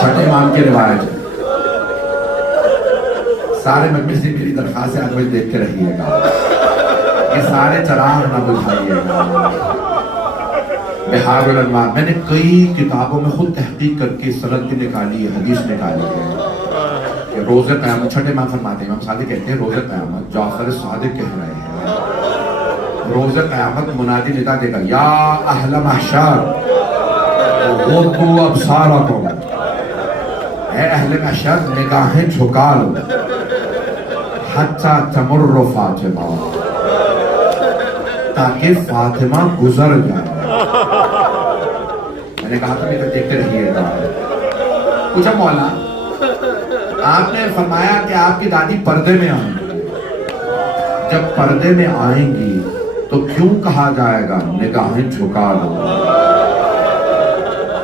چھٹے امام کی روایت ہے. سارے مجمع سے میری درخواست ہے آج مجھے دیکھ کے رہیے گا کہ سارے چراغ نہ بجھائیے گا. بہار الانوار میں نے کئی کتابوں میں خود تحقیق کر کے سند بھی نکالی ہے, حدیث نکالی ہے کہ روز قیامت, چھٹے امام فرماتے ہیں, امام صادق کہتے ہیں روز قیامت جعفر صادق کہہ رہے ہیں, روز قیامت منادی ندا دے گا یا اہل محشر غضوا ابصارکم, اے اہل محشر نگاہیں جھکا لو, حتی تمر فاطمہ, تاکہ فاطمہ گزر جائے. میں نے کہا تھا کہ دیکھتے رہیے گا. پوچھا مولا آپ نے فرمایا کہ آپ کی دادی پردے میں آئیں گی, جب پردے میں آئیں گی تو کیوں کہا جائے گا نگاہیں جھکا لو؟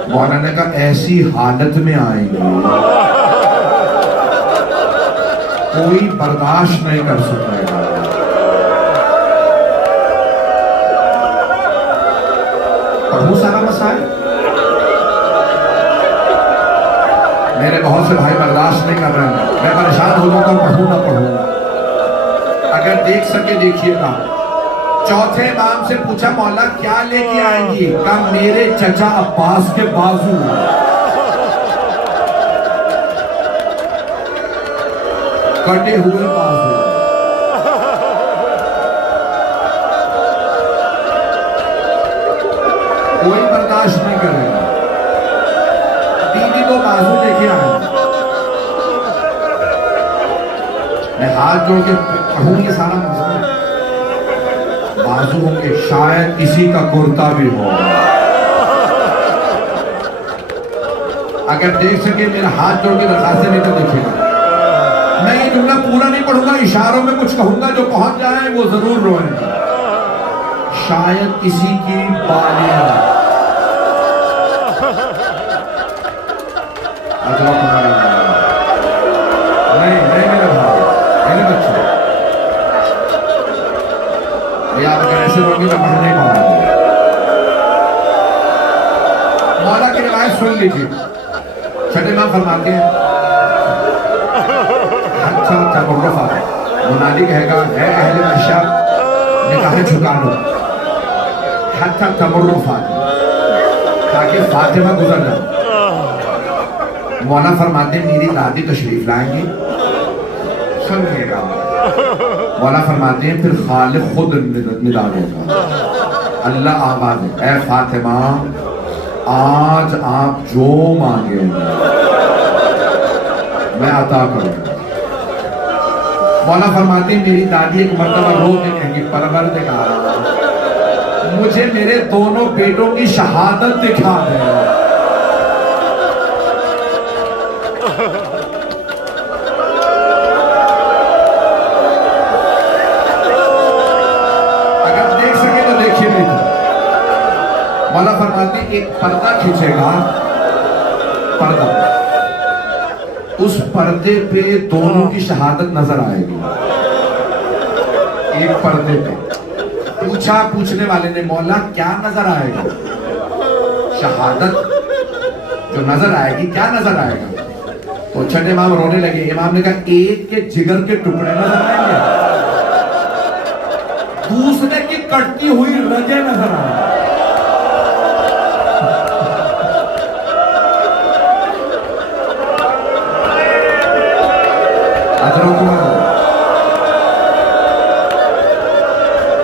مولا نے کہا ایسی حالت میں آئیں گی کوئی برداشت نہیں کر سکے گا. پڑھوں سارا مسائل؟ میرے بہت سے بھائی برداشت نہیں کر رہے ہیں, میں پریشان ہو جاتا ہوں پڑھوں نہ پڑھوں. اگر دیکھ سکے دیکھیے گا. چوتھے امام سے پوچھا مولا کیا لے کے آئیں گی؟ کہا میرے چچا عباس کے بازو. کٹے ہوئے بازو. کوئی برداشت نہیں کرے گا. بیوی کو بازو لے کے آئے. میں ہاتھ جوڑ کے کہوں یہ سارا مسئلہ بازو ہوں گے, شاید کسی کا کرتا بھی ہو. اگر دیکھ سکے میرا ہاتھ جوڑ کے درخواست نہیں تو دیکھے گا. میں یہ جملہ پورا نہیں پڑھوں گا, اشاروں میں کچھ کہوں گا, جو پہنچ جائیں وہ ضرور روئیں. شاید کسی کی بالیاں نہیں میرے بھائی, میرے بچے, یہ آپ اگر ایسے روگی میں پڑھ نہیں پاؤں. مولا کی روایت سن لیجیے. چھٹے امام فرماتے ہیں اچھا تمرف آتا, منادی کہے گا اے اہل محشر نگاہیں جھکا لو, حتی تمرف آتا, تاکہ فاطمہ گزر جائے. مولا فرماتے ہیں میری دادی تشریف لائیں گی, سنیے گا. مولا فرماتے ہیں پھر خالق خود ندا ہوگا, اللہ آواز ہے اے فاطمہ آج آپ جو مانگیں میں عطا کروں گا. مولا فرماتے ہیں میری دادی ایک مرتبہ رو کے کہیں گی پروردگارا مجھے میرے دونوں بیٹوں کی شہادت دکھا دے. اگر دیکھ سکے تو دیکھیے نہیں تو. مولا فرماتے ہیں ایک پردہ کھینچے گا, پردہ, اس پردے پہ دونوں کی شہادت نظر آئے گی. ایک پردے پہ پوچھا پوچھنے والے نے مولا کیا نظر آئے گا؟ شہادت جو نظر آئے گی کیا نظر آئے گا؟ تو چھٹے امام رونے لگے. امام نے کہا ایک کے جگر کے ٹکڑے نظر آئیں گے, دوسرے کی کٹتی ہوئی رگیں نظر آئیں گے.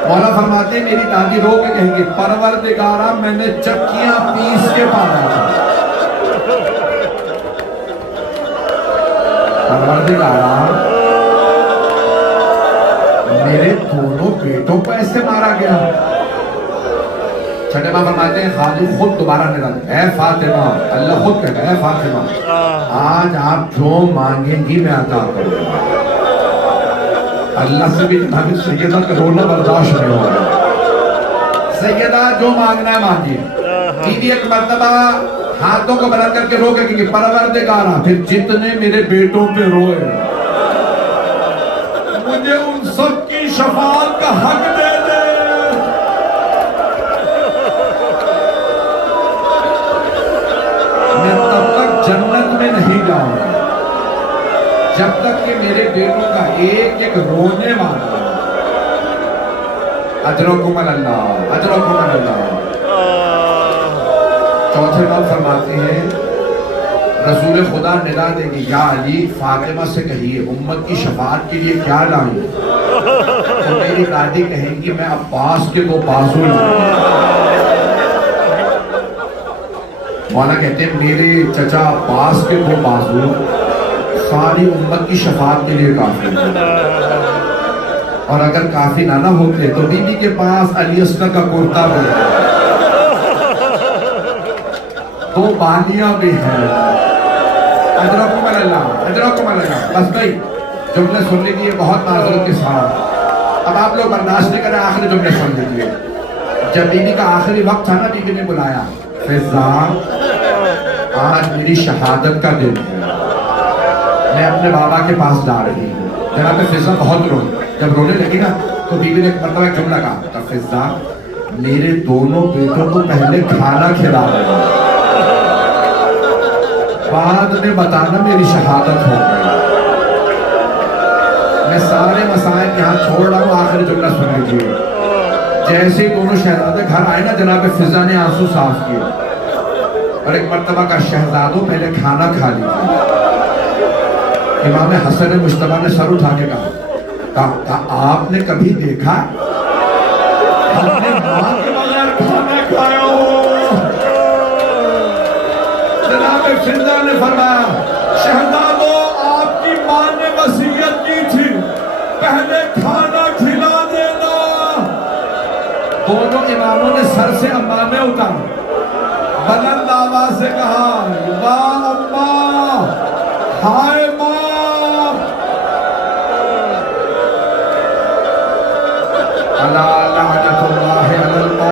مولا فرماتے ہیں میری دادی رو کے کہیں گے پروردگارا میں نے چکیاں پیس کے پالا تھا. پروردگارا میرے دونوں بیٹوں کو ایسے مارا گیا. چھٹے ماں فرماتے ہیں خالق خود دوبارہ ندا دے اے فاطمہ, اللہ خود کہتا ہے اے فاطمہ آج آپ جو مانگیں گی میں عطا کروں گا. اللہ سے بھی جناب سیدہ کا رونا برداشت نہیں ہو رہا. سیدہ جو مانگنا ہے مانگیے. بیوی ایک مرتبہ ہاتھوں کو بلند کر کے رو کے کہ پروردگارا پھر جتنے میرے بیٹوں پہ روئے مجھے ان سب کی شفاعت کا حق دے دے. میں تب تک جنت میں نہیں جاؤں گا جب تک کہ میرے بیٹوں کا ایک ایک رونے والا اجرکم اللہ اجرکم اللہ۔ چوتھے باب فرماتے ہیں رسول خدا ندا دے گی یا علی فاطمہ سے کہیے امت کی شفاعت کے لیے کیا لائیں؟ تو میری دادی کہیں گی میں عباس کے دو بازو لاؤں۔ مولانا کہتے ہیں میرے چچا عباس کے دو بازو ساری امت کی شفاعت کے لیے کافی ہے، اور اگر کافی نہ ہوتے تو بی بی کے پاس علی اصغر کا کرتا بھی ہے، دو بالیاں بھی ہیں۔ اجرکم اللہ اجرکم اللہ۔ بس بھائی جملے سن لیجیے بہت معذرت کے ساتھ، اب آپ لوگ برداشت نہیں کریں، آخری جملے سن لیجیے۔ جب بی بی کا آخری وقت تھا نا، بی بی نے بلایا فضا آج میری شہادت کا دن ہے، میں اپنے بابا کے پاس جا رہی ہوں۔ جناب فضا بہت روئی، جب رونے لگی نا تو بی بی نے ایک مرتبہ جملہ کہا فضا میرے دونوں بیٹوں کو پہلے کھانا کھلا رہے ہیں، بعد میں بتانا میری شہادت ہو گئی۔ میں سارے مسائل یہاں چھوڑ رہا ہوں، آخری جملہ سن لیجیے۔ جیسے دونوں شہزادے گھر آئے نا، جناب فضا نے آنسو صاف کیے اور ایک مرتبہ کا شہزادوں پہلے کھانا کھا لیجیے۔ امام حسن مجتبیٰ نے سر اٹھا کے کہا آپ نے کبھی دیکھا اپنے ماں کے بغیر کھانا کھایا ہو؟ جناب فضا نے فرمایا شہزادوں آپ کی ماں نے وصیت کی تھی پہلے کھانا کھلا دینا۔ دونوں اماموں نے سر سے امامے اتارے، بلند آواز سے کہا واہ اماں ہائے ماں۔ اللہ